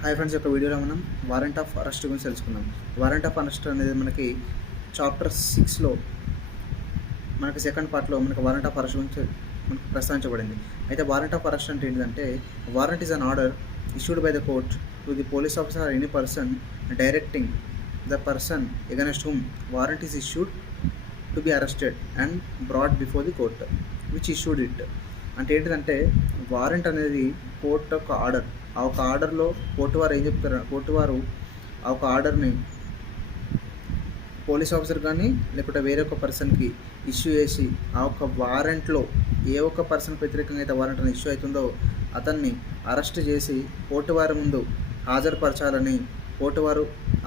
Hi friends, యొక్క వీడియోలో మనం వారెంట్ ఆఫ్ అరెస్ట్ గురించి తెలుసుకుందాం. వారెంట్ ఆఫ్ అరెస్ట్ అనేది మనకి చాప్టర్ 6లో మనకి సెకండ్ పార్ట్లో మనకి వారెంట్ ఆఫ్ అరెస్ట్ గురించి మనకు ప్రస్తావించబడింది. అయితే వారెంట్ ఆఫ్ అరెస్ట్ అంటే ఏంటంటే, warrant is an order issued by the court to the police officer or any person directing the person against whom warrant is issued to be arrested and brought before the court which issued it. అంటే ఏంటిదంటే, warrant అనేది court యొక్క order. ఆ ఒక ఆర్డర్లో court వారు ఏం చెప్తారు, కోర్టు వారు ఆ ఒక ఆర్డర్ని పోలీస్ ఆఫీసర్ కానీ లేకపోతే వేరే ఒక పర్సన్కి ఇష్యూ చేసి ఆ ఒక వారెంట్లో ఏ ఒక్క పర్సన్కి వ్యతిరేకంగా అయితే వారెంట్ అనేది ఇష్యూ అవుతుందో అతన్ని అరెస్ట్ చేసి కోర్టు వారి ముందు హాజరుపరచాలని కోర్టు వారు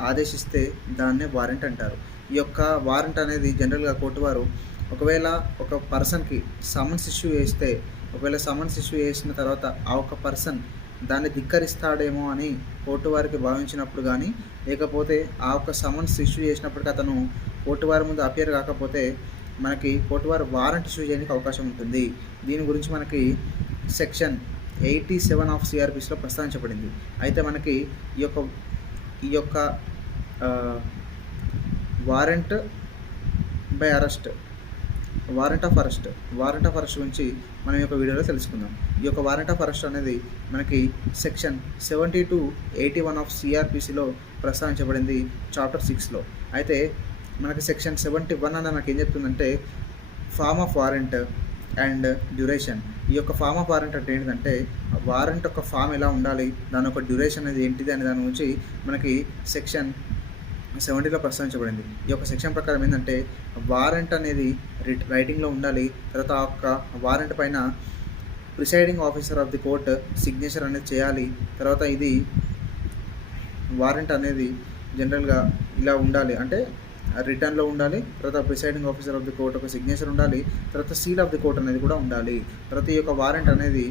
ఆదేశిస్తే దాన్నే వారెంట్ అంటారు. ఈ యొక్క వారెంట్ అనేది జనరల్గా కోర్టు వారు ఒకవేళ ఒక పర్సన్కి సమన్స్ ఇష్యూ చేస్తే, ఒకవేళ సమన్స్ ఇష్యూ చేసిన తర్వాత ఆ ఒక పర్సన్ దాన్ని ధిక్కరిస్తాడేమో అని కోర్టు వారికి భావించినప్పుడు కానీ, లేకపోతే ఆ ఒక సమన్స్ ఇష్యూ చేసినప్పటికీ అతను కోర్టు వారి ముందు అపియర్ కాకపోతే మనకి కోర్టు వారు వారెంట్ ఇష్యూ చేయడానికి అవకాశం ఉంటుంది. దీని గురించి మనకి సెక్షన్ 87 ఆఫ్ సిఆర్పిసిలో ప్రస్తావించబడింది. అయితే మనకి ఈ యొక్క warrant by arrest, warrant of arrest గురించి మనం ఈ యొక్క వీడియోలో తెలుసుకుందాం. ఈ యొక్క వారెంట్ ఆఫ్ అరెస్ట్ అనేది మనకి సెక్షన్ 70 to 81 ఆఫ్ సిఆర్పిసిలో ప్రస్తావించబడింది చాప్టర్ 6లో. అయితే మనకి సెక్షన్ 71 అనేది మనకి ఏం చెప్తుందంటే, form of warrant and duration. ఈ యొక్క ఫార్మ్ ఆఫ్ వారెంట్ అంటే ఏంటంటే, వారెంట్ యొక్క ఫామ్ ఎలా ఉండాలి, దాని యొక్క డ్యూరేషన్ అనేది ఏంటిది అనే దాని గురించి మనకి సెక్షన్ 70లో ప్రస్తావించబడింది. ఈ యొక్క సెక్షన్ ప్రకారం ఏంటంటే, వారెంట్ అనేది రైటింగ్లో ఉండాలి. తర్వాత ఆ యొక్క వారెంట్ పైన presiding officer of the court signature అనేది చేయాలి. తర్వాత ఇది వారెంట్ అనేది జనరల్గా ఇలా ఉండాలి, అంటే రిటర్న్లో ఉండాలి. తర్వాత presiding officer of the court ఒక సిగ్నేచర్ ఉండాలి. తర్వాత సీల్ ఆఫ్ ది కోర్ట్ అనేది కూడా ఉండాలి. తర్వాత ఈ యొక్క వారెంట్ అనేది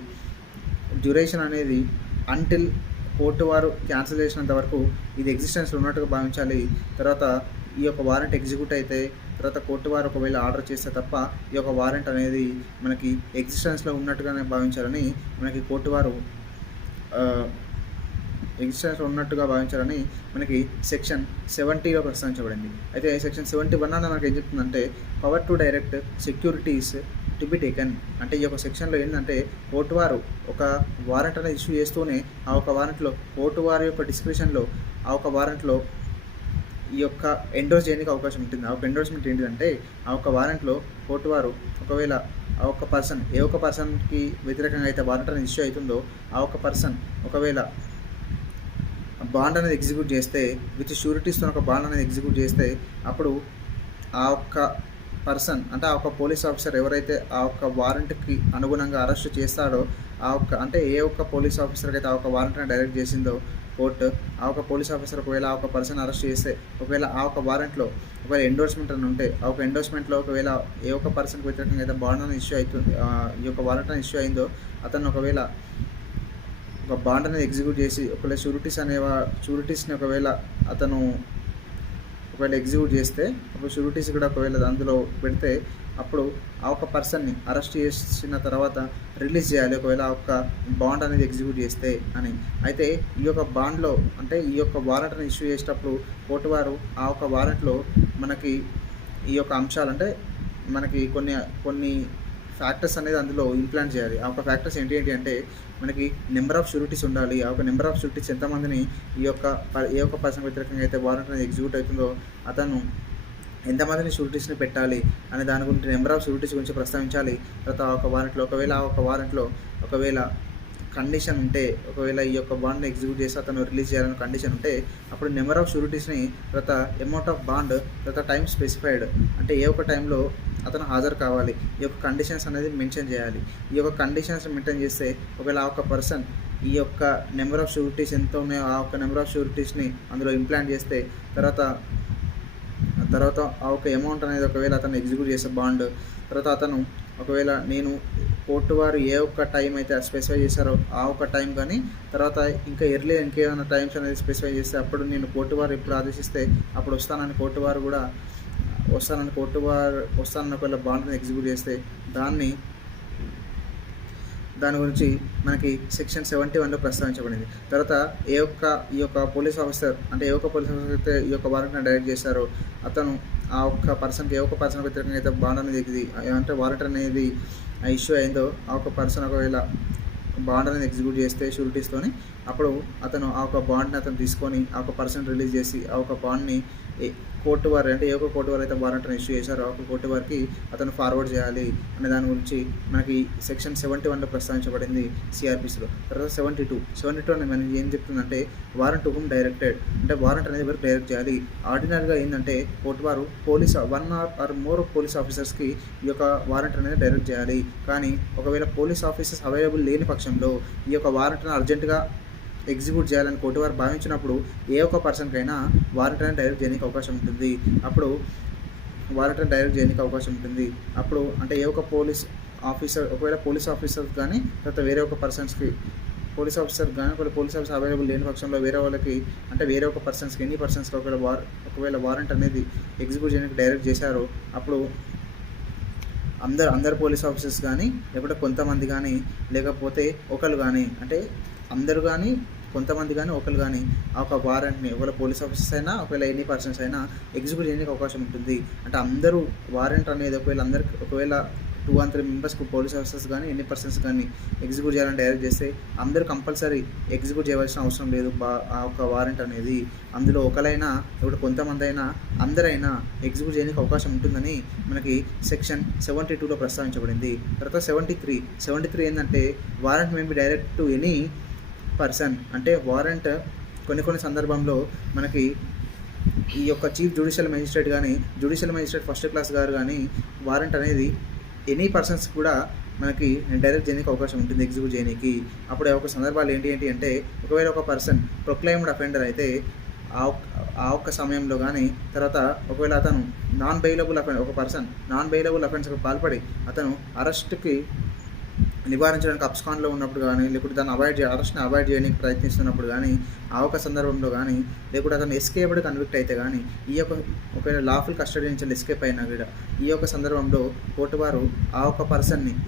డ్యూరేషన్ అనేది అంటిల్ కోర్టు వారు క్యాన్సిల్ చేసినంత వరకు ఇది ఎగ్జిస్టెన్స్లో ఉన్నట్టుగా భావించాలి. తర్వాత ఈ యొక్క వారెంట్ ఎగ్జిక్యూట్ అయితే తర్వాత కోర్టు వారు ఒకవేళ ఆర్డర్ చేస్తే తప్ప ఈ యొక్క వారెంట్ అనేది మనకి ఎగ్జిస్టెన్స్లో ఉన్నట్టుగానే భావించాలని మనకి కోర్టు వారు ఎగ్జిస్టెన్స్లో ఉన్నట్టుగా భావించాలని మనకి సెక్షన్ 70లో ప్రస్తావించబడింది. అయితే సెక్షన్ 71 అన్న మనకి ఏం చెప్తుందంటే, power to direct securities to be taken. అంటే ఈ యొక్క సెక్షన్లో ఏంటంటే, కోర్టు వారు ఒక వారెంట్ అనేది ఇష్యూ చేస్తూనే ఆ ఒక వారెంట్లో కోర్టు వారి యొక్క డిస్క్రిప్షన్లో ఆ ఒక వారెంట్లో ఈ యొక్క ఎండోర్స్ చేయడానికి అవకాశం ఉంటుంది. ఆ ఒక ఎండోర్స్మెంట్ ఏంటిదంటే, ఆ ఒక వారెంట్లో కోర్టు వారు ఒకవేళ ఆ ఒక పర్సన్ ఏ ఒక్క పర్సన్కి వ్యతిరేకంగా అయితే వారెంట్ అనేది ఇష్యూ అవుతుందో ఆ ఒక పర్సన్ ఒకవేళ బాండ్ అనేది ఎగ్జిక్యూట్ చేస్తే, విత్ షూరిటీస్తో ఒక బాండ్ అనేది ఎగ్జిక్యూట్ చేస్తే, అప్పుడు ఆ ఒక్క పర్సన్ అంటే ఆ ఒక్క పోలీస్ ఆఫీసర్ ఎవరైతే ఆ ఒక్క వారెంట్కి అనుగుణంగా అరెస్ట్ చేస్తాడో అంటే ఏ ఒక్క పోలీస్ ఆఫీసర్కి అయితే ఆ ఒక్క వారెంట్ని డైరెక్ట్ చేసిందో కోర్టు, ఆ ఒక్క పోలీస్ ఆఫీసర్ ఒకవేళ ఆ ఒక్క పర్సన్ అరెస్ట్ చేస్తే, ఒకవేళ ఆ ఒక్క వారెంట్లో ఒకవేళ ఎండోర్స్మెంట్ అని ఉంటే, ఆ ఒక ఎండోర్స్మెంట్లో ఒకవేళ ఏ ఒక్క పర్సన్కి వ్యతిరేకంగా అయితే బాండ్ అనేది ఇష్యూ అవుతుంది, ఈ యొక్క వారెంట్ అనేది ఇష్యూ అయిందో అతను ఒకవేళ ఒక బాండ్ అనేది ఎగ్జిక్యూట్ చేసి ఒకవేళ షూరిటీస్ని ఒకవేళ అతను ఎగ్జిక్యూట్ చేస్తే, అప్పుడు షూరిటీస్ కూడా ఒకవేళ అందులో పెడితే అప్పుడు ఆ ఒక పర్సన్ని అరెస్ట్ చేసిన తర్వాత రిలీజ్ చేయాలి ఒకవేళ ఆ ఒక్క బాండ్ అనేది ఎగ్జిక్యూట్ చేస్తే అని. అయితే ఈ యొక్క బాండ్లో అంటే ఈ యొక్క వారెంట్ని ఇష్యూ చేసేటప్పుడు కోర్టు వారు ఆ ఒక వారెంట్లో మనకి ఈ యొక్క అంశాలు అంటే మనకి కొన్ని ఫ్యాక్టర్స్ అనేది అందులో ఇంప్లాంట్ చేయాలి. ఆ ఒక ఫ్యాక్టర్స్ ఏంటి అంటే, మనకి నెంబర్ ఆఫ్ షూరిటీస్ ఉండాలి. ఆ ఒక నెంబర్ ఆఫ్ షూరిటీస్ ఎంతమందిని ఏ ఒక్క పర్సన్ వ్యతిరేకంగా అయితే వారెంట్ అనేది ఎగ్జిక్యూట్ అవుతుందో అతను ఎంతమందిని షూరిటీస్ని పెట్టాలి అనే దాని గురించి నెంబర్ ఆఫ్ షూరిటీస్ గురించి ప్రస్తావించాలి. తర్వాత ఆ ఒక వారెంట్లో ఒకవేళ కండిషన్ ఉంటే, ఒకవేళ ఈ యొక్క బాండ్ని ఎగ్జిక్యూట్ చేసి అతను రిలీజ్ చేయాలని కండిషన్ ఉంటే అప్పుడు నెంబర్ ఆఫ్ షూరిటీస్ని, తర్వాత అమౌంట్ ఆఫ్ బాండ్, తర్వాత టైం స్పెసిఫైడ్ అంటే ఏ ఒక్క టైంలో అతను హాజరు కావాలి, ఈ యొక్క కండిషన్స్ అనేది మెన్షన్ చేయాలి. ఈ యొక్క కండిషన్స్ మెయింటైన్ చేస్తే ఒకవేళ ఆ ఒక్క పర్సన్ ఈ యొక్క నెంబర్ ఆఫ్ షూరిటీస్ ఎంత ఉన్నాయో ఆ ఒక్క నెంబర్ ఆఫ్ షూరిటీస్ని అందులో ఇంప్లాంట్ చేస్తే తర్వాత ఆ ఒక అమౌంట్ అనేది ఒకవేళ అతను ఎగ్జిక్యూట్ చేసే బాండ్, తర్వాత అతను ఒకవేళ నేను కోర్టు వారు ఏ ఒక్క టైం అయితే స్పెసిఫై చేశారో ఆ ఒక్క టైం కానీ, తర్వాత ఇంకా ఇంకేమైనా టైమ్స్ అనేది స్పెసిఫై చేస్తే అప్పుడు నేను కోర్టు వారు ఎప్పుడు ఆదేశిస్తే అప్పుడు వస్తానని కోర్టు వారు వస్తానని ఒకవేళ బాండ్ని ఎగ్జిక్యూట్ చేస్తే దాని గురించి మనకి సెక్షన్ 71లో ప్రస్తావించబడింది. తర్వాత ఈ యొక్క పోలీస్ ఆఫీసర్ అంటే ఏ ఒక్క పోలీస్ ఆఫీసర్ అయితే ఈ యొక్క వారెంట్‌ని డైరెక్ట్ చేశారో అతను ఆ ఒక్క పర్సన్‌కి ఏ ఒక్క పర్సన్‌కి వ్యతిరేకంగా అయితే బాండ్ అనేది అంటే వారెంట్ అనేది ఇష్యూ అయిందో ఆ ఒక్క పర్సన్ ఒకవేళ బాండ్ అనేది ఎగ్జిక్యూట్ చేస్తే షూరిటీస్తోని అప్పుడు అతను ఆ ఒక బాండ్‌ని అతను తీసుకొని ఆ ఒక పర్సన్ రిలీజ్ చేసి ఆ ఒక బాండ్‌ని కోర్టు వారు అంటే ఏ ఒక్క కోర్టు వారు అయితే వారెంట్‌ని ఇష్యూ చేశారో ఆ ఒక కోర్టు వారికి అతను ఫార్వర్డ్ చేయాలి అనే దాని గురించి మనకి సెక్షన్ 71లో ప్రస్తావించబడింది సిఆర్‌పిసిలో. తర్వాత 72 అనేది మనకి ఏం చెప్తుందంటే వారెంట్ టు హూమ్ డైరెక్టెడ్ అంటే వారెంట్ అనేది ఎవరికి డైరెక్ట్ చేయాలి. ఆర్డినరీగా ఏందంటే కోర్టు వారు వన్ ఆర్ మోర్ పోలీస్ ఆఫీసర్స్‌కి ఈ యొక్క వారెంట్ అనేది డైరెక్ట్ చేయాలి. కానీ ఒకవేళ పోలీస్ ఆఫీసర్స్ అవైలబుల్ లేని పక్షంలో ఈ యొక్క వారెంట్‌ని అర్జెంట్‌గా ఎగ్జిక్యూట్ చేయాలని కోర్టు వారు భావించినప్పుడు ఏ ఒక్క పర్సన్‌కైనా వారెంట్ అనేది డైరెక్ట్ చేయడానికి అవకాశం ఉంటుంది. అప్పుడు అంటే ఏ ఒక్క పోలీస్ ఆఫీసర్ ఒకవేళ పోలీస్ ఆఫీసర్స్ కానీ తర్వాత వేరే ఒక పర్సన్స్‌కి పోలీస్ ఆఫీసర్ కానీ ఒకవేళ పోలీస్ ఆఫీసర్ అవైలబుల్ లేని పక్షంలో వేరే వాళ్ళకి అంటే వేరే ఒక పర్సన్స్‌కి ఎన్ని పర్సన్స్‌కి ఒకవేళ వారెంట్ అనేది ఎగ్జిక్యూట్ చేయడానికి డైరెక్ట్ చేశారో అప్పుడు అందరు పోలీస్ ఆఫీసర్స్ కానీ లేకపోతే కొంతమంది కానీ లేకపోతే ఒకరు కానీ అంటే అందరూ కానీ కొంతమంది కానీ ఒకరు కానీ ఆ ఒక వారెంట్‌ని ఒకవేళ పోలీస్ ఆఫీసర్స్ అయినా ఒకవేళ ఎన్ని పర్సన్స్ అయినా ఎగ్జిక్యూట్ చేయడానికి అవకాశం ఉంటుంది. అంటే అందరూ వారెంట్ అనేది ఒకవేళ 2 and 3 మెంబర్స్‌కి పోలీస్ ఆఫీసర్స్ కానీ ఎన్ని పర్సన్స్ కానీ ఎగ్జిక్యూట్ చేయాలని డైరెక్ట్ చేస్తే అందరూ కంపల్సరీ ఎగ్జిక్యూట్ చేయవలసిన అవసరం లేదు. ఆ ఒక వారెంట్ అనేది అందులో ఒకరైనా లేకపోతే కొంతమంది అయినా అందరైనా ఎగ్జిక్యూట్ చేయడానికి అవకాశం ఉంటుందని మనకి సెక్షన్ 72లో ప్రస్తావించబడింది. తర్వాత 73 ఏంటంటే warrant may B direct to any person అంటే వారెంట్ కొన్ని సందర్భంలో మనకి ఈ యొక్క chief judicial magistrate first class గారు కానీ వారెంట్ అనేది ఎనీ పర్సన్స్ కూడా మనకి డైరెక్ట్ చేయడానికి అవకాశం ఉంటుంది ఎగ్జిక్యూట్ చేయడానికి. అప్పుడు ఆ ఒక సందర్భాలు ఏంటి అంటే ఒకవేళ ఒక పర్సన్ ప్రొక్లైమ్డ్ అఫెండర్ అయితే ఆ ఒక్క సమయంలో కానీ తర్వాత ఒకవేళ అతను నాన్ బెయిలబుల్ అఫెన్స్కి పాల్పడి అతను అరెస్ట్కి నివారించడానికి అబ్స్కాన్లో ఉన్నప్పుడు కానీ లేకపోతే దాన్ని అరెస్ట్ని అవాయిడ్ చేయడానికి ప్రయత్నిస్తున్నప్పుడు కానీ ఆ ఒక సందర్భంలో కానీ లేకపోతే అతను ఎస్కేప్డ్ కన్విక్ట్ అయితే కానీ ఈ యొక్క ఒకవేళ లాఫుల్ కస్టడీ నుంచి ఎస్కేప్ అయినా కూడా ఈ యొక్క సందర్భంలో కోర్టు వారు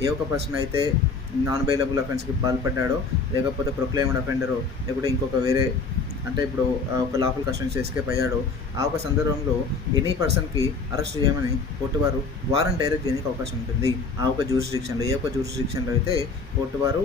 ఏ ఒక్క పర్సన్ అయితే నాన్ బెయిలబుల్ అఫెన్స్కి పాల్పడ్డాడో లేకపోతే ప్రొక్లైమ్డ్ అఫెండరో లేకపోతే ఇంకొక వేరే అంటే ఇప్పుడు ఒక లాఫుల్ కస్టడీ నుంచి ఎస్కేప్ అయ్యాడో ఆ ఒక సందర్భంలో ఎనీ పర్సన్కి అరెస్ట్ చేయమని కోర్టు వారు వారెంట్ డైరెక్ట్ చేయడానికి అవకాశం ఉంటుంది. ఆ ఒక జ్యూరిస్డిక్షన్లో అయితే కోర్టు వారు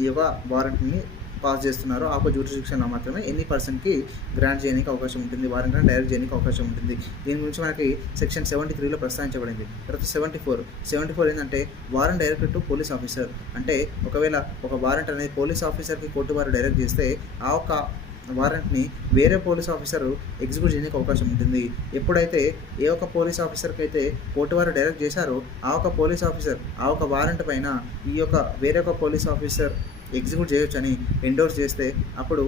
ఈ యొక్క వారెంట్ని పాస్ చేస్తున్నారో ఆ ఒక జ్యూరిస్డిక్షన్లో మాత్రమే ఎనీ పర్సన్కి గ్రాంట్ చేయడానికి అవకాశం ఉంటుంది, వారెంట్ని డైరెక్ట్ చేయడానికి అవకాశం ఉంటుంది. దీని గురించి మనకి సెక్షన్ 73లో ప్రస్తావించబడింది. తర్వాత 74 ఏంటంటే warrant direct to police officer అంటే ఒకవేళ ఒక వారెంట్ అనేది పోలీస్ ఆఫీసర్కి కోర్టు వారు డైరెక్ట్ చేస్తే ఆ ఒక వారెంట్ని వేరే పోలీస్ ఆఫీసర్ ఎగ్జిక్యూట్ చేయడానికి అవకాశం ఉంటుంది. ఎప్పుడైతే ఏ ఒక్క పోలీస్ ఆఫీసర్కి అయితే కోర్టు వారు డైరెక్ట్ చేశారో ఆ ఒక పోలీస్ ఆఫీసర్ ఆ ఒక వారెంట్ పైన ఈ యొక్క వేరే ఒక పోలీస్ ఆఫీసర్ ఎగ్జిక్యూట్ చేయొచ్చని ఎండోర్స్ చేస్తే అప్పుడు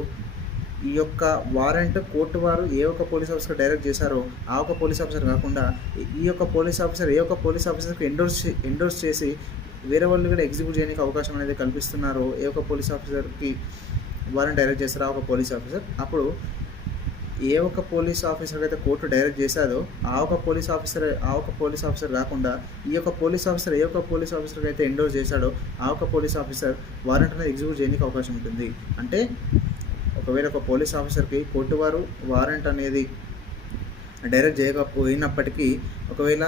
ఈ యొక్క వారెంట్ కోర్టు వారు ఏ ఒక్క పోలీస్ ఆఫీసర్ డైరెక్ట్ చేశారో ఆ ఒక పోలీస్ ఆఫీసర్ కాకుండా ఈ యొక్క పోలీస్ ఆఫీసర్ ఏ ఒక్క పోలీస్ ఆఫీసర్కి ఎండోర్స్ చేసి వేరే వాళ్ళు కూడా ఎగ్జిక్యూట్ చేయడానికి అవకాశం అనేది కల్పిస్తున్నారు. ఏ ఒక్క పోలీస్ ఆఫీసర్కి వారెంట్ డైరెక్ట్ చేస్తారో ఆ ఒక పోలీస్ ఆఫీసర్ అప్పుడు ఏ ఒక్క పోలీస్ ఆఫీసర్కి అయితే కోర్టు డైరెక్ట్ చేశారో ఆ ఒక పోలీస్ ఆఫీసర్ కాకుండా ఈ యొక్క పోలీస్ ఆఫీసర్ ఏ ఒక్క పోలీస్ ఆఫీసర్కి అయితే ఎండోర్స్ చేశాడో ఆ ఒక పోలీస్ ఆఫీసర్ వారెంట్ అనేది ఎగ్జిక్యూట్ చేయడానికి అవకాశం ఉంటుంది. అంటే ఒకవేళ ఒక పోలీస్ ఆఫీసర్కి కోర్టు వారు వారెంట్ అనేది డైరెక్ట్ చేయకపోయినప్పటికీ ఒకవేళ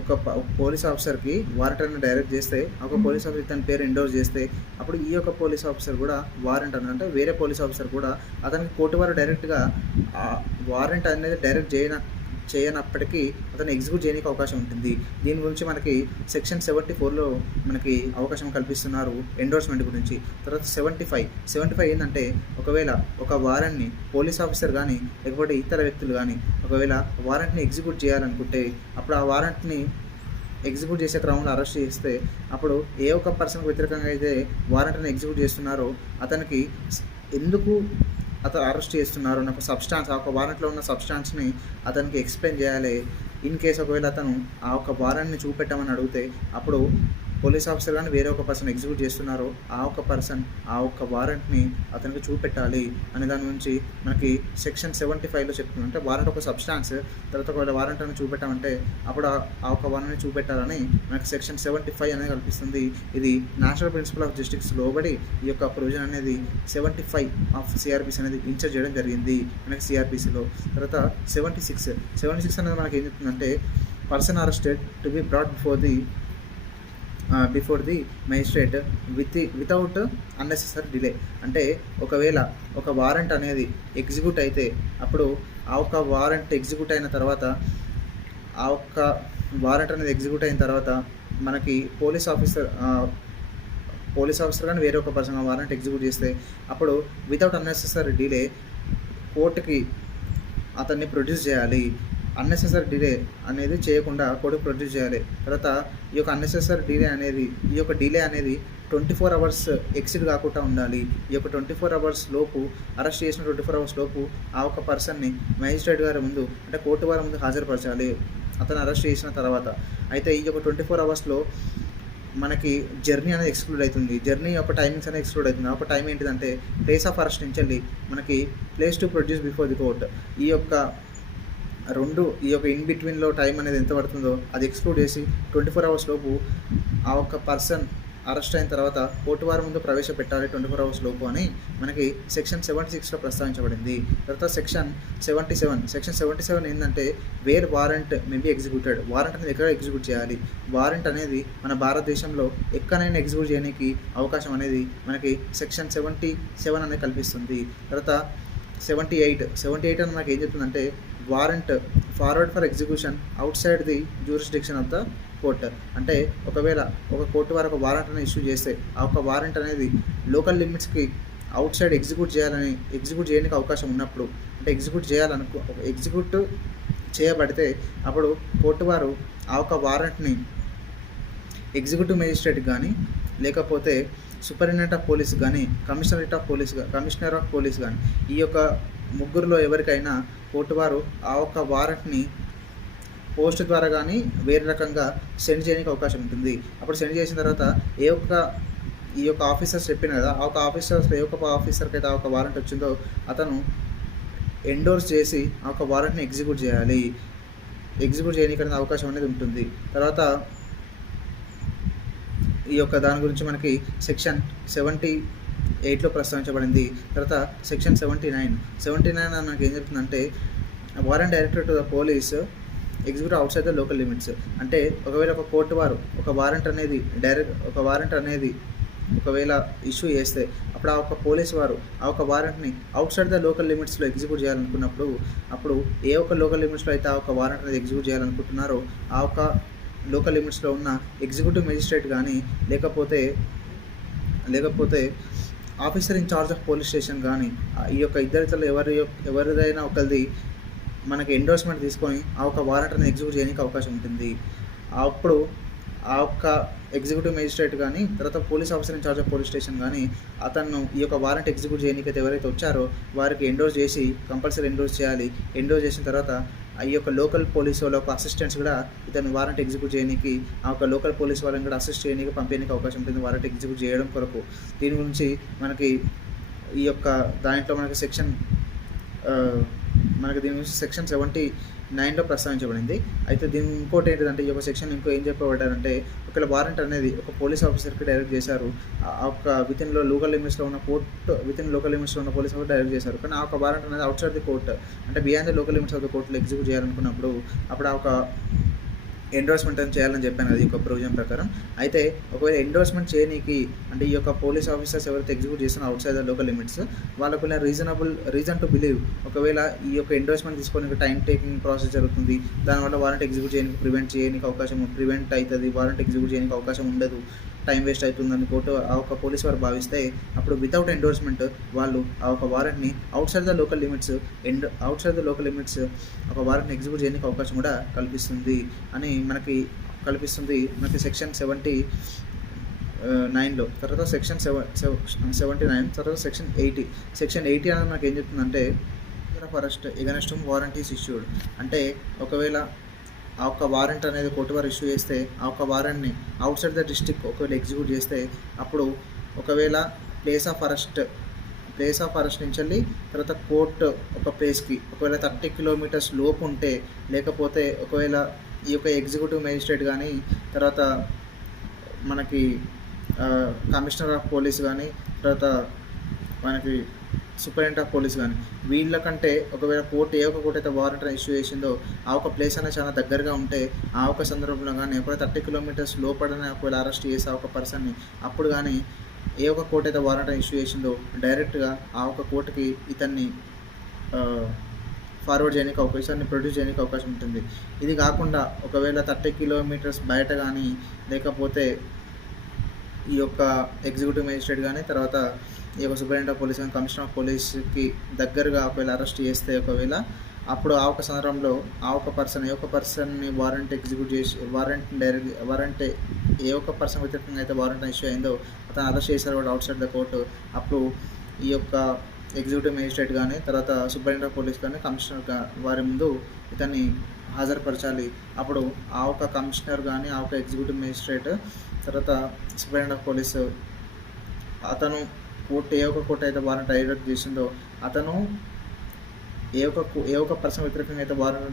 ఒక పోలీస్ ఆఫీసర్కి వారెంట్ అనేది డైరెక్ట్ చేస్తే ఒక పోలీస్ ఆఫీసర్ తన పేరు ఎండోర్స్ చేస్తే అప్పుడు ఈ యొక్క పోలీస్ ఆఫీసర్ కూడా వారెంట్ అని అంటే వేరే పోలీస్ ఆఫీసర్ కూడా అతనికి కోర్టు వారు డైరెక్ట్గా వారెంట్ అనేది డైరెక్ట్ చేయనప్పటికీ అతను ఎగ్జిక్యూట్ చేయడానికి అవకాశం ఉంటుంది. దీని గురించి మనకి సెక్షన్ 74లో మనకి అవకాశం కల్పిస్తున్నారు ఎండోర్స్మెంట్ గురించి. తర్వాత 75 ఏంటంటే ఒకవేళ ఒక వారెంట్ని పోలీస్ ఆఫీసర్ కానీ లేకపోతే ఇతర వ్యక్తులు కానీ ఒకవేళ వారెంట్ని ఎగ్జిక్యూట్ చేయాలనుకుంటే అప్పుడు ఆ వారెంట్ని ఎగ్జిక్యూట్ చేసే క్రమంలో అరెస్ట్ చేస్తే అప్పుడు ఏ ఒక్క పర్సన్కి వ్యతిరేకంగా అయితే వారెంట్ని ఎగ్జిక్యూట్ చేస్తున్నారో అతనికి ఎందుకు అతను అరెస్ట్ చేస్తున్నారు నాకు సబ్స్టాన్స్ ఆ ఒక వారెంట్లో ఉన్న సబ్స్టాన్స్ని అతనికి ఎక్స్ప్లెయిన్ చేయాలి. ఇన్ కేసు ఒకవేళ అతను ఆ ఒక వారెంట్ని చూపెట్టమని అడిగితే అప్పుడు పోలీస్ ఆఫీసర్ కానీ వేరే ఒక పర్సన్ ఎగ్జిక్యూట్ చేస్తున్నారో ఆ ఒక పర్సన్ ఆ ఒక్క వారెంట్ని అతనికి చూపెట్టాలి అనే దాని గురించి మనకి సెక్షన్ 75లో చెప్తుంది. అంటే వారెంట్ ఒక సబ్స్టాన్స్, తర్వాత ఒకవేళ వారెంట్ అని చూపెట్టామంటే అప్పుడు ఆ ఒక వారెంట్ని చూపెట్టాలని మనకి సెక్షన్ 75 అనేది కల్పిస్తుంది. ఇది నేషనల్ ప్రిన్సిపల్ ఆఫ్ జస్టిస్ లోబడి ఈ యొక్క ప్రొవిజన్ అనేది 75 ఆఫ్ సిఆర్పిసి అనేది ఇన్సర్ట్ చేయడం జరిగింది మనకి సిఆర్పిసిలో. తర్వాత 76 అనేది మనకి ఏం చెప్తుందంటే person arrested to be brought before the magistrate without unnecessary delay. అంటే ఒకవేళ ఒక వారెంట్ అనేది ఎగ్జిక్యూట్ అయితే అప్పుడు ఆ ఒక్క వారెంట్ ఎగ్జిక్యూట్ అయిన తర్వాత మనకి పోలీస్ ఆఫీసర్ కానీ వేరే ఒక పర్సన్ వారెంట్ ఎగ్జిక్యూట్ చేస్తే అప్పుడు వితౌట్ అన్నెసెసరీ డిలే కోర్టుకి అతన్ని ప్రొడ్యూస్ చేయాలి. అన్నెసెసరీ డిలే అనేది చేయకుండా కోర్టుకు ప్రొడ్యూస్ చేయాలి. తర్వాత ఈ యొక్క అన్నెసెసరీ డిలే అనేది 24 అవర్స్ ఎక్సిడ్ కాకుండా ఉండాలి. ఈ యొక్క 24 అవర్స్ లోపు అరెస్ట్ చేసిన 24 అవర్స్ లోపు ఆ ఒక పర్సన్ని మేజిస్ట్రేట్ గారి ముందు అంటే కోర్టు వారి ముందు హాజరుపరచాలి అతను అరెస్ట్ చేసిన తర్వాత. అయితే ఈ యొక్క 24 అవర్స్లో మనకి జర్నీ అనేది ఎక్స్క్లూడ్ అవుతుంది. జర్నీ యొక్క టైమింగ్స్ అనేది ఎక్స్క్లూడ్ అవుతుంది. ఒక టైం ఏంటిదంటే ప్లేస్ ఆఫ్ అరెస్ట్ నుంచి వెళ్ళి మనకి place to produce before the court ఈ యొక్క ఇన్ బిట్వీన్లో టైం అనేది ఎంత పడుతుందో అది ఎక్స్క్లూడ్ చేసి 24 అవర్స్ లోపు ఆ ఒక్క పర్సన్ అరెస్ట్ అయిన తర్వాత కోర్టు వారి ముందు ప్రవేశపెట్టాలి 24 అవర్స్ లోపు అని మనకి సెక్షన్ 76లో ప్రస్తావించబడింది. తర్వాత సెక్షన్ 77 ఏంటంటే where warrant may be executed. Warrant అనేది ఎక్కడ ఎగ్జిక్యూట్ చేయాలి, వారెంట్ అనేది మన భారతదేశంలో ఎక్కడైనా ఎగ్జిక్యూట్ చేయడానికి అవకాశం అనేది మనకి సెక్షన్ 77 అనేది కల్పిస్తుంది. తర్వాత 78 అని మనకి ఏం చెప్తుందంటే warrant forward for execution out side the jurisdiction of the court. అంటే ఒకవేళ ఒక కోర్టు వారు ఒక వారెంట్ అనేది ఇష్యూ చేస్తే ఆ ఒక వారెంట్ అనేది లోకల్ లిమిట్స్కి అవుట్ సైడ్ ఎగ్జిక్యూట్ చేయడానికి అవకాశం ఉన్నప్పుడు అంటే ఎగ్జిక్యూట్ చేయబడితే అప్పుడు కోర్టు వారు ఆ ఒక వారెంట్ని ఎగ్జిక్యూటివ్ మేజిస్ట్రేట్ కానీ లేకపోతే సూపరింటెండెంట్ ఆఫ్ పోలీస్ కానీ కమిషనర్ ఆఫ్ పోలీస్ కానీ ఈ యొక్క ముగ్గురులో ఎవరికైనా కోర్టు వారు ఆ ఒక్క వారెంట్ని పోస్ట్ ద్వారా కానీ వేరే రకంగా సెండ్ చేయడానికి అవకాశం ఉంటుంది. అప్పుడు సెండ్ చేసిన తర్వాత ఈ యొక్క ఆఫీసర్స్ చెప్పిన కదా ఆ ఒక ఆఫీసర్కి అయితే ఆ ఒక వారెంట్ వచ్చిందో అతను ఎండోర్స్ చేసి ఆ ఒక వారెంట్ని ఎగ్జిక్యూట్ చేయడానికి అవకాశం అనేది ఉంటుంది. తర్వాత ఈ యొక్క దాని గురించి మనకి సెక్షన్ 78లో ప్రస్తావించబడింది. తర్వాత సెక్షన్ 79 మనకి ఏం చెప్తుందంటే warrant directed to the police execute out side the local limits. అంటే ఒకవేళ ఒక కోర్టు వారు ఒక వారెంట్ అనేది ఒకవేళ ఇష్యూ చేస్తే అప్పుడు ఆ ఒక పోలీస్ వారు ఆ ఒక వారెంట్ని అవుట్ సైడ్ ద లోకల్ లిమిట్స్లో ఎగ్జిక్యూట్ చేయాలనుకున్నప్పుడు అప్పుడు ఏ ఒక్క లోకల్ లిమిట్స్లో అయితే ఆ ఒక వారెంట్ అనేది ఎగ్జిక్యూట్ చేయాలనుకుంటున్నారో ఆ ఒక లోకల్ లిమిట్స్లో ఉన్న ఎగ్జిక్యూటివ్ మేజిస్ట్రేట్ కానీ లేకపోతే officer in charge of police station కానీ ఈ యొక్క ఇద్దరిలో ఎవరిదైనా ఒకరిది మనకి ఎండోర్స్మెంట్ తీసుకొని ఆ ఒక వారెంట్ అనేది ఎగ్జిక్యూట్ చేయడానికి అవకాశం ఉంటుంది. అప్పుడు ఆ ఒక్క ఎగ్జిక్యూటివ్ మేజిస్ట్రేట్ కానీ తర్వాత police officer in charge of police station కానీ అతను ఈ యొక్క వారెంట్ ఎగ్జిక్యూట్ చేయడానికి అయితే ఎవరైతే వచ్చారో వారికి కంపల్సరీ ఎండోర్స్ చేయాలి. ఎండోర్స్ చేసిన తర్వాత ఈ యొక్క లోకల్ పోలీస్ వాళ్ళ ఒక అసిస్టెంట్స్ కూడా ఇతను వారెంట్ ఎగ్జిక్యూట్ చేయడానికి ఆ ఒక లోకల్ పోలీస్ వాళ్ళని కూడా అసిస్ట్ చేయడానికి పంపేయడానికి అవకాశం ఉంటుంది వారెంట్ ఎగ్జిక్యూట్ చేయడం కొరకు. దీని గురించి మనకి ఈ యొక్క దాంట్లో మనకి సెక్షన్ 79లో ప్రస్తావించబడింది. అయితే దీని ఇంకోటి ఏంటంటే ఈ యొక్క సెక్షన్ ఏం చెప్పబడ్డారంటే ఒకవేళ వారెంట్ అనేది ఒక పోలీస్ ఆఫీసర్కి డైరెక్ట్ చేశారు ఒక వితిన్ లోకల్ లిమిట్స్లో ఉన్న పోలీస్ ఆఫీసర్ డైరెక్ట్ చేశారు. కానీ ఆ ఒక వారెంట్ అనేది అవుట్ సైడ్ ది కోర్ట్ అంటే beyond the local limits of the కోర్టులో ఎగ్జిక్యూట్ చేయాలనుకున్నప్పుడు అప్పుడు ఆ ఒక ఎండోర్స్మెంట్ అని చేయాలని చెప్పాను కదా ఈ యొక్క ప్రొవిజన్ ప్రకారం. అయితే ఒకవేళ ఎండోర్స్మెంట్ చేయనీకి అంటే ఈ యొక్క పోలీస్ ఆఫీసర్స్ ఎవరైతే ఎగ్జిక్యూట్ చేస్తున్న out side the local limits వాళ్ళకు రీజన్ టు బిలీవ్ ఒకవేళ ఈ యొక్క ఎండోర్స్మెంట్ తీసుకొని టైం టేకింగ్ ప్రాసెస్ జరుగుతుంది, దానివల్ల వారెంట్ ఎగ్జిక్యూట్ చేయడానికి ప్రివెంట్ అవుతుంది, వారెంట్ ఎగ్జిక్యూట్ చేయడానికి అవకాశం ఉండదు, టైం వేస్ట్ అవుతుందని కోర్టు ఆ ఒక పోలీస్ వారు భావిస్తే అప్పుడు వితౌట్ ఎండోర్స్మెంట్ వాళ్ళు ఆ ఒక వారెంట్ని outside the local limits ఒక వారెంట్ని ఎగ్జిక్యూట్ చేయడానికి అవకాశం కూడా కల్పిస్తుంది సెక్షన్ 79లో. తర్వాత సెక్షన్ 79 తర్వాత సెక్షన్ 80 అనేది మనకి ఏం చెప్తుందంటే of arrest against whom warrant is issued. అంటే ఒకవేళ ఆ ఒక్క వారెంట్ అనేది కోర్టు వారు ఇష్యూ చేస్తే ఆ ఒక్క వారెంట్ని అవుట్ సైడ్ ద డిస్ట్రిక్ట్ ఒకవేళ ఎగ్జిక్యూట్ చేస్తే అప్పుడు ఒకవేళ ప్లేస్ ఆఫ్ అరెస్ట్ నుంచి వెళ్ళి తర్వాత కోర్టు ఒక ప్లేస్కి ఒకవేళ 30 కిలోమీటర్స్ లోపు ఉంటే, లేకపోతే ఒకవేళ ఈ యొక్క ఎగ్జిక్యూటివ్ మేజిస్ట్రేట్ కానీ తర్వాత మనకి కమిషనర్ ఆఫ్ పోలీస్ కానీ తర్వాత మనకి సూపరింటెండెంట్ ఆఫ్ పోలీస్ కానీ వీళ్ళకంటే ఒకవేళ ఏ ఒక్క కోర్టు అయితే వారెంట్ ఇష్యూ చేసిందో ఆ ఒక ప్లేస్ అనేది చాలా దగ్గరగా ఉంటే ఆ ఒక సందర్భంలో కానీ ఒకవేళ 30 కిలోమీటర్స్ లోపడనే ఒకవేళ అరెస్ట్ చేసే ఒక పర్సన్ని అప్పుడు కానీ ఏ ఒక్క కోర్టు అయితే వారెంట్ ఇష్యూ చేసిందో డైరెక్ట్గా ఆ ఒక కోర్టుకి ఇతన్ని ఫార్వర్డ్ చేయడానికి అవకాశాన్ని ప్రొడ్యూస్ చేయడానికి అవకాశం ఉంటుంది. ఇది కాకుండా ఒకవేళ 30 కిలోమీటర్స్ బయట కానీ లేకపోతే ఈ యొక్క ఎగ్జిక్యూటివ్ మేజిస్ట్రేట్ కానీ తర్వాత ఈ యొక్క సూపరింటెండెంట్ ఆఫ్ పోలీస్ కానీ కమిషనర్ ఆఫ్ పోలీస్కి దగ్గరగా ఒకవేళ అరెస్ట్ చేస్తే ఒకవేళ అప్పుడు ఆ ఒక సందర్భంలో ఆ ఒక పర్సన్ని వారెంట్ ఎగ్జిక్యూట్ చేసి వారెంట్ ఏ ఒక్క పర్సన్ వ్యతిరేకంగా అయితే వారెంట్ ఇష్యూ అయిందో అతను అరెస్ట్ చేశారు కూడా అవుట్ సైడ్ ద కోర్టు. అప్పుడు ఈ యొక్క ఎగ్జిక్యూటివ్ మేజిస్ట్రేట్ కానీ తర్వాత సూపరింటెండెంట్ ఆఫ్ పోలీస్ కానీ కమిషనర్ వారి ముందు ఇతన్ని హాజరుపరచాలి. అప్పుడు ఆ ఒక కమిషనర్ కానీ ఆ ఒక ఎగ్జిక్యూటివ్ మేజిస్ట్రేట్ తర్వాత సూపరింటెండెంట్ ఆఫ్ పోలీసు అతను ఏ ఒక్క కోర్టు అయితే వారెంట్ డైరెక్ట్ చేసిందో అతను ఏ ఒక్క పర్సన్ వ్యతిరేకంగా అయితే వారెంట్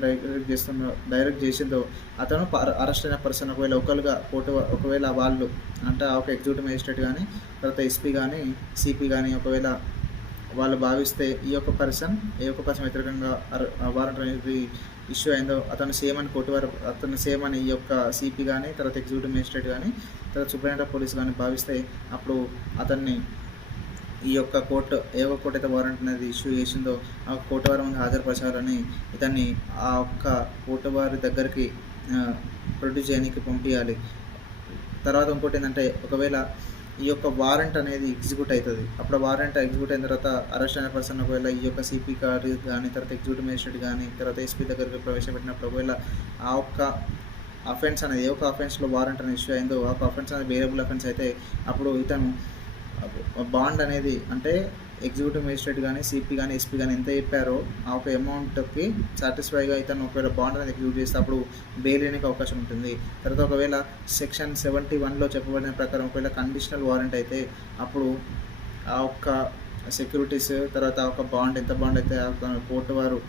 డైరెక్ట్ చేసిందో అతను అరెస్ట్ అయిన పర్సన్ ఒకవేళ ఒకవేళ వాళ్ళు అంటే ఆ ఒక ఎగ్జిక్యూటివ్ మేజిస్ట్రేట్ కానీ తర్వాత ఎస్పీ కానీ సిపి కానీ ఒకవేళ వాళ్ళు భావిస్తే ఏ ఒక్క పర్సన్ వ్యతిరేకంగా వారెంట్ అనేది ఇష్యూ అయిందో అతను సేమ్ అని ఈ యొక్క సిపి కానీ తర్వాత ఎగ్జిక్యూటివ్ మేజిస్ట్రేట్ కానీ తర్వాత సూపరింటెండెంట్ ఆఫ్ పోలీస్ కానీ భావిస్తే అప్పుడు అతన్ని ఈ యొక్క కోర్టు ఏ ఒక్క కోర్టు అయితే వారెంట్ అనేది ఇష్యూ చేసిందో ఆ కోర్టు వారి ముందు హాజరుపరచాలని ఇతన్ని ఆ ఒక్క కోర్టు వారి దగ్గరికి ప్రొడ్యూస్ చేయడానికి పంపించాలి. తర్వాత ఇంకోటి ఏంటంటే ఒకవేళ ఈ యొక్క వారెంట్ అనేది ఎగ్జిక్యూట్ అవుతుంది. అప్పుడు వారెంట్ ఎగ్జిక్యూట్ అయిన తర్వాత అరెస్ట్ అయిన పర్సన్ ఒకవేళ ఈ యొక్క సిపి గారు కానీ తర్వాత ఎగ్జిక్యూటివ్ మేజిస్ట్రేట్ కానీ తర్వాత ఎస్పీ దగ్గరికి ప్రవేశపెట్టినప్పుడు ఒకవేళ ఆ ఒక్క అఫెన్స్ అనేది ఏ ఒక్క అఫెన్స్లో వారెంట్ అనేది ఇష్యూ అయిందో ఆ అఫెన్స్ అనేది వేరియబుల్ అఫెన్స్ అయితే అప్పుడు ఇతను బాండ్ అనేది అంటే ఎగ్జిక్యూటివ్ మేజిస్ట్రేట్ కానీ సిపి కానీ ఎస్పీ కానీ ఎంత చెప్పారో ఆ ఒక అమౌంట్కి సాటిస్ఫైగా ఇతను ఒకవేళ బాండ్ అనేది ఎగ్జిక్యూట్ చేస్తే అప్పుడు బెయిల్ చేయడానికి అవకాశం ఉంటుంది. తర్వాత ఒకవేళ సెక్షన్ 71లో చెప్పబడిన ప్రకారం ఒకవేళ కండిషనల్ వారెంట్ అయితే అప్పుడు ఆ ఒక్క సెక్యూరిటీస్ తర్వాత ఆ ఒక బాండ్ ఎంత బాండ్ అయితే కోర్టు వారు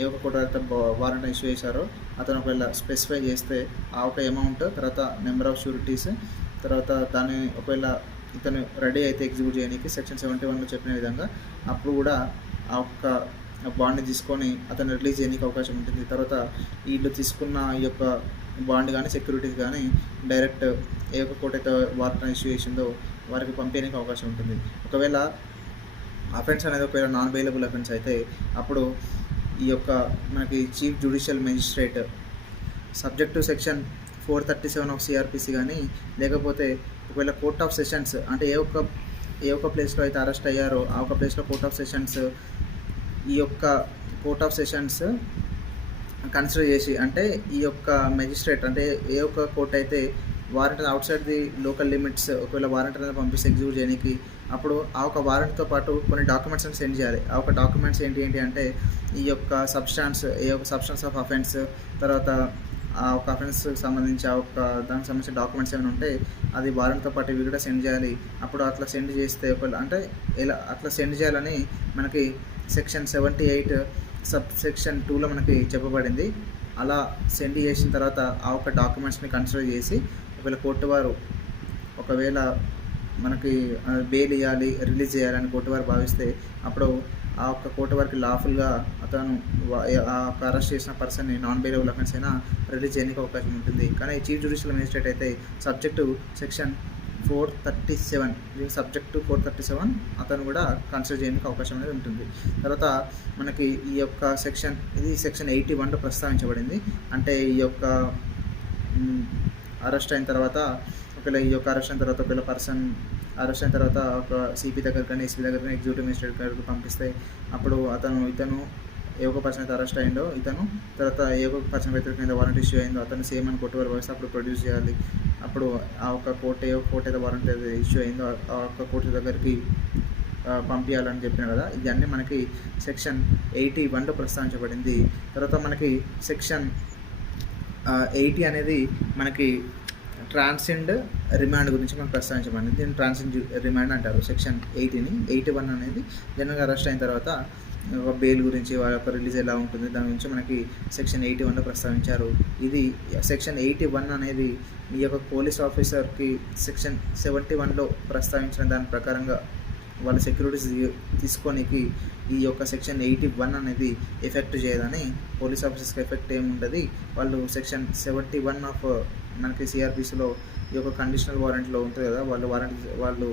ఏ ఒక్క కోర్టు అయితే వారెంట్ ఇష్యూ చేశారో అతను ఒకవేళ స్పెసిఫై చేస్తే ఆ ఒక అమౌంట్ తర్వాత నెంబర్ ఆఫ్ షూరిటీస్ తర్వాత దాన్ని ఒకవేళ ఇతను రెడీ అయితే ఎగ్జిక్యూట్ చేయడానికి సెక్షన్ 71లో చెప్పిన విధంగా అప్పుడు కూడా ఆ ఒక్క బాండ్ని తీసుకొని అతను రిలీజ్ చేయడానికి అవకాశం ఉంటుంది. తర్వాత వీళ్ళు తీసుకున్న ఈ యొక్క బాండ్ కానీ సెక్యూరిటీస్ కానీ డైరెక్ట్ ఏ ఒక్క కోర్టు అయితే వారెంట్ ఇష్యూ చేసిందో వారికి పంపించడానికి అవకాశం ఉంటుంది. ఒకవేళ అఫెన్స్ అనేది ఒకవేళ నాన్ బెయిలబుల్ అఫెన్స్ అయితే అప్పుడు ఈ యొక్క మనకి chief judicial magistrate subject to section 437 of CrPC కానీ లేకపోతే ఒకవేళ కోర్ట్ ఆఫ్ సెషన్స్ అంటే ఏ ఒక్క ప్లేస్లో అయితే అరెస్ట్ అయ్యారో ఆ ఒక ప్లేస్లో కోర్ట్ ఆఫ్ సెషన్స్ ఈ యొక్క కోర్ట్ ఆఫ్ సెషన్స్ కన్సిడర్ చేసి అంటే ఈ యొక్క మెజిస్ట్రేట్ అంటే ఏ ఒక్క కోర్ట్ అయితే warrant out side the local limits ఒకవేళ వారెంట్ అనేది పంపిస్తే ఎగ్జిక్యూట్ చేయడానికి అప్పుడు ఆ ఒక వారెంట్తో పాటు కొన్ని డాక్యుమెంట్స్ని సెండ్ చేయాలి. ఆ ఒక డాక్యుమెంట్స్ ఏంటి అంటే ఈ యొక్క సబ్స్టాన్స్ ఆఫ్ అఫెన్స్ తర్వాత ఆ ఒక అఫెన్స్కి సంబంధించి ఆ ఒక దానికి సంబంధించిన డాక్యుమెంట్స్ ఏమైనా ఉంటే అది వారెంట్తో పాటు ఇవి కూడా సెండ్ చేయాలి. అప్పుడు అట్లా సెండ్ చేస్తే ఒకవేళ అంటే ఇలా అట్లా సెండ్ చేయాలని మనకి సెక్షన్ 78 సెక్షన్ 2లో మనకి చెప్పబడింది. అలా సెండ్ చేసిన తర్వాత ఆ ఒక డాక్యుమెంట్స్ని కన్సిడర్ చేసి ఒకవేళ కోర్టు వారు ఒకవేళ మనకి బెయిల్ ఇవ్వాలి రిలీజ్ చేయాలని కోర్టు వారు భావిస్తే అప్పుడు ఆ ఒక్క కోర్టు వారికి లాఫుల్గా అతను ఆ ఒక అరెస్ట్ చేసిన పర్సన్ని నాన్ బెయిలబుల్ అఫెన్స్ అయినా రిలీజ్ చేయడానికి అవకాశం ఉంటుంది. కానీ చీఫ్ జ్యుడిషియల్ మేజిస్ట్రేట్ అయితే సబ్జెక్టు సెక్షన్ 437 సబ్జెక్టు 437 అతను కూడా కన్సిడర్ చేయడానికి అవకాశం అనేది ఉంటుంది. తర్వాత మనకి ఈ యొక్క సెక్షన్ 81లో ప్రస్తావించబడింది. అంటే ఈ యొక్క అరెస్ట్ అయిన తర్వాత ఒకవేళ ఈ యొక్క అరెస్ట్ అయిన తర్వాత ఒకవేళ పర్సన్ అరెస్ట్ అయిన తర్వాత ఒక సిపి దగ్గర కానీ ఎస్పీ దగ్గర కానీ ఎగ్జిక్యూటివ్ మేజిస్ట్రేట్ దగ్గరకు పంపిస్తే అప్పుడు ఇతను ఏ ఒక్క పర్సన్ అయితే అరెస్ట్ అయిందో ఇతను తర్వాత ఏ ఒక్క పర్సన్ వ్యతిరేకంగా వారెంట్ ఇష్యూ అయిందో అతను సేమ్ అని కోర్టు వారు భావిస్తే అప్పుడు ప్రొడ్యూస్ చేయాలి. అప్పుడు ఆ ఒక్క కోర్టు ఏ ఒక్క కోర్టు అయితే వారెంట్ అయితే ఇష్యూ అయిందో ఆ ఒక్క కోర్టు దగ్గరికి పంపించాలని చెప్పిన కదా. ఇవన్నీ మనకి సెక్షన్ 81లో ప్రస్తావించబడింది. తర్వాత మనకి సెక్షన్ 80 అనేది మనకి ట్రాన్సియండ్ రిమాండ్ గురించి మనకు ప్రస్తావించబడింది. దీన్ని ట్రాన్సియండ్ రిమాండ్ అంటారు. సెక్షన్ 80ని 81 అనేది జనరల్గా అరెస్ట్ అయిన తర్వాత ఒక బెయిల్ గురించి వాళ్ళ యొక్క రిలీజ్ ఎలా ఉంటుంది దాని గురించి మనకి సెక్షన్ 81లో ప్రస్తావించారు. ఇది సెక్షన్ 81 అనేది ఈ యొక్క పోలీస్ ఆఫీసర్కి సెక్షన్ 71లో ప్రస్తావించిన దాని ప్రకారంగా వాళ్ళ సెక్యూరిటీస్ తీసుకోనికి ఈ యొక్క సెక్షన్ 81 అనేది ఎఫెక్ట్ చేయదని, పోలీస్ ఆఫీసర్స్కి ఎఫెక్ట్ ఏముండదు. వాళ్ళు సెక్షన్ 71 ఆఫ్ మనకి సిఆర్పిసిలో ఈ యొక్క కండిషనల్ వారెంట్లో ఉంటుంది కదా, వాళ్ళు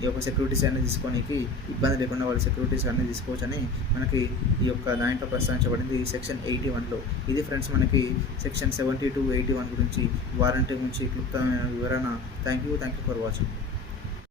ఈ యొక్క సెక్యూరిటీస్ అన్నీ తీసుకోనికి ఇబ్బంది లేకుండా వాళ్ళ సెక్యూరిటీస్ అన్నీ తీసుకోవచ్చని మనకి ఈ యొక్క దాంట్లో ప్రస్తావించబడింది సెక్షన్ 81లో. ఇది ఫ్రెండ్స్ మనకి సెక్షన్ 70 to 81 గురించి వారంటీ గురించి క్లుప్తమైన వివరణ. Thank you for watching.